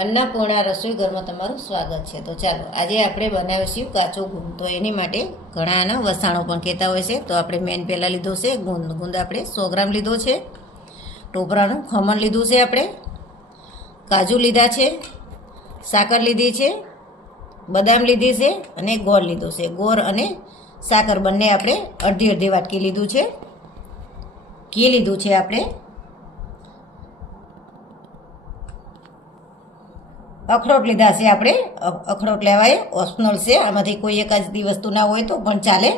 अन्नपूर्णा रसोई घरमां तमारुं स्वागत है। तो चलो आज आपणे बनावीशुं काचो गुंद। तो एनी माटे घणाना वसाणो पण कहेता होय छे। तो आपणे मेन पहेला लीधो छे गुंद। गुंद आपणे 100 ग्राम लीधो छे। टोपरानुं खमण लीधुं छे आपणे, काजू लीधा छे, साकर लीधी छे, बदाम लीधी छे अने गोળ लीधो छे। गोળ अने साकर बंने आपणे अर्धी अर्धी वाटकी लीधुं छे। घी लीधुं छे आपणे, अखरोट लीधा छे आपणे। अखरोट लेवाय ऑप्शनल छे, आमांथी कोई एकादी वस्तु ना होय तो पण चाले।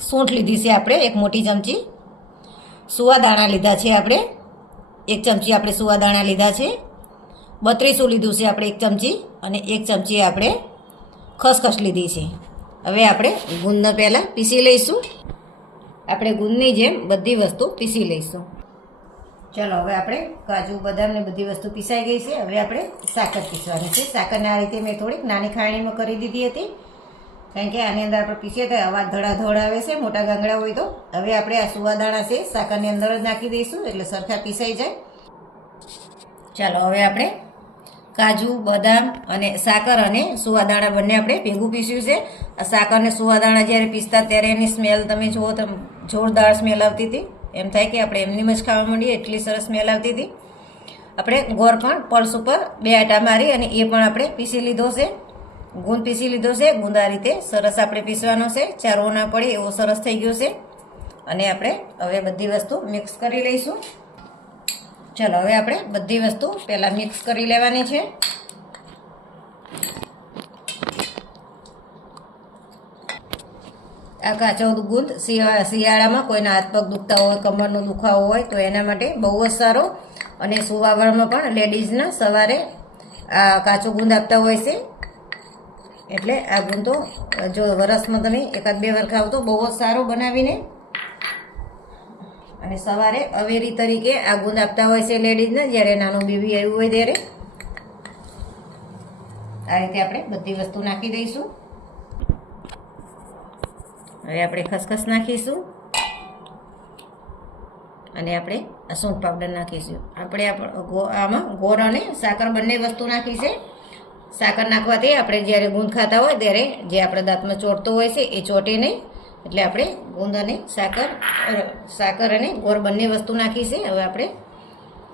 सूंठ लीधी छे आपणे 1 मोटी चमची। सुवा दाणा लीधा छे आपणे 1 चमची आपणे सुवा दाणा लीधा छे। बत्रीसुं लीधुं छे आपणे 1 चमची अने 1 चमची आपणे खसखस लीधी छे। हवे आपणे गुंदने पहेला पीसी लईशुं। आपणे गुंदनी जेम बधी वस्तु पीसी लईशुं। चलो हवे आपणे काजू बदाम ने बधी वस्तु पीसाई गई है। हवे आपणे साकर पीसवानी छे। साकरने आ रीते मैं थोड़ी नानी खाणीमां करी दीधी हती, कारण के आनी अंदर आपणे पीसीए तो अवाज धड़ाधड़ आवे छे, मोटा गांगड़ा होय तो। हवे आपणे आ सुवादाणा छे साकरनी अंदर ज नाखी दईशुं એટલે સરખા पीसाई जाय। चलो हवे आपणे काजू बदाम अने साकर अने सुवादाणा बंने आपणे भेगुं पीस्युं छे। आ साकर ने सुवादाणा ज्यारे पीसता त्यारे एनी स्मेल तमे जुओ तो जोरदार स्मेल आवती हती। एम थाय कि आपणे एमनीम ज खावा मांडीए एटली सरस स्मेल आवती हती। आपणे गोળ पण पल्स उपर 2 आटा मारी अने ए पण आपणे पीसी लीधो छे। गुंद पीसी लीधो छे। गुंद आ रीते सरस आपणे पीसવાનો छे, चारो ना पड़े एवो सरस थई गयो छे। अने आपणे हवे बधी वस्तु मिक्स करी लईशुं। चलो हवे आपणे बधी वस्तु पहेला मिक्स करी लेवानी छे। आ काचो गुंद શિયાળામાં કોઈના હાથ પગ દુખતા હોય, કમરનો દુખાવો હોય તો એના માટે બહુ જ સારો। અને સુવાવડમાં પણ લેડીઝને સવારે આ કાચો ગુંદ આપતા હોય છે। એટલે આ ગુંદ તો જો વરસમાં તમે 1-2 વાર ખાવ તો બહુ જ સારો બનાવીને। અને સવારે અવેરી તરીકે આ ગુંદ આપતા હોય છે લેડીઝને, જ્યારે નાનું બેબી આવ્યું હોય ત્યારે। આ રીતે આપણે બધી વસ્તુ નાખી દઈશું। હવે આપણે ખસખસ નાખીશું અને આપણે સૂંઠ પાવડર નાખીશું। આપણે આમાં ગોળ અને સાકર બંને વસ્તુ નાખી છે। સાકર નાખવાથી આપણે જ્યારે ગુંદ ખાતા હોય ત્યારે જે આપણે દાંતમાં ચોંટતો હોય છે એ ચોંટે નહીં, એટલે આપણે ગુંદ અને સાકર અને ગોળ બંને વસ્તુ નાખી છે। હવે આપણે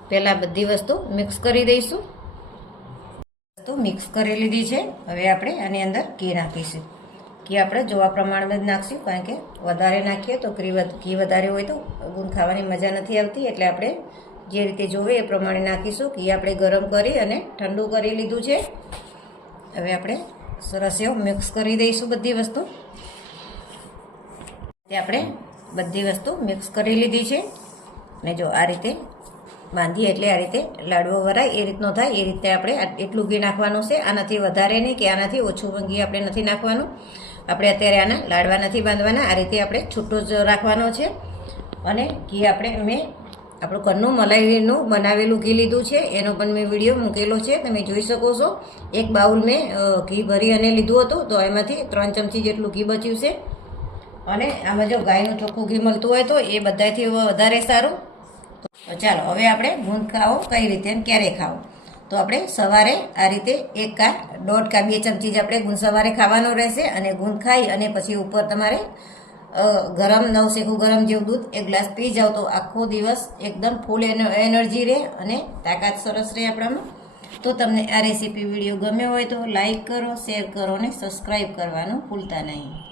પહેલાં બધી વસ્તુ મિક્સ કરી દઈશું। વસ્તુ મિક્સ કરી લીધી છે। હવે આપણે આની અંદર ઘી નાખીશું। ઘી આપણે જોવા પ્રમાણમાં જ નાખશું, કારણ કે વધારે નાખીએ તો ઘી વધારે હોય તો ગુંદ ખાવાની મજા નથી આવતી। એટલે આપણે જે રીતે જોવે એ પ્રમાણે નાખીશું। ઘી આપણે ગરમ કરી અને ઠંડુ કરી લીધું છે। હવે આપણે સરસ એવું મિક્સ કરી દઈશું બધી વસ્તુ। આપણે બધી વસ્તુ મિક્સ કરી લીધી છે અને જો આ રીતે બાંધીએ એટલે આ રીતે લાડવો વરાય એ રીતનો થાય એ રીતે આપણે એટલું ઘી નાખવાનું છે। આનાથી વધારે નહીં કે આનાથી ઓછું ઘી આપણે નથી નાખવાનું। આપણે અત્યારે આના લાડવા નથી બાંધવાના, આ રીતે આપણે છૂટો જ રાખવાનો છે। અને ઘી આપણે મેં આપણું ઘરનું મલાઈનું બનાવેલું ઘી લીધું છે, એનો પણ મેં વિડીયો મૂકેલો છે, તમે જોઈ શકો છો। 1 બાઉલ મેં ઘી ભરી અને લીધું હતું, તો એમાંથી 3 ચમચી જેટલું ઘી બચ્યું છે। અને આમાં જો ગાયનું ચોખ્ખું ઘી મળતું હોય તો એ બધાથી વધારે સારું। તો ચાલો હવે આપણે ગુંદ ખાવો કઈ રીતે અને ક્યારે ખાવો। તો આપણે સવારે આ રીતે 1 કા 1.5 કા 2 ચમચી જ આપણે ગુંદ સવારે ખાવાનો રહેશે। અને ગુંદ ખાઈ અને પછી ઉપર તમારે ગરમ નવશેકું ગરમ જેવું દૂધ 1 ગ્લાસ પી જાઓ તો આખો દિવસ એકદમ ફૂલ એનર્જી રહે અને તાકાત સરસ રહે આપણામાં। તો તમને આ રેસીપી વિડીયો ગમ્યો હોય તો લાઈક કરો, શેર કરો અને સબસ્ક્રાઈબ કરવાનું ભૂલતા નહીં।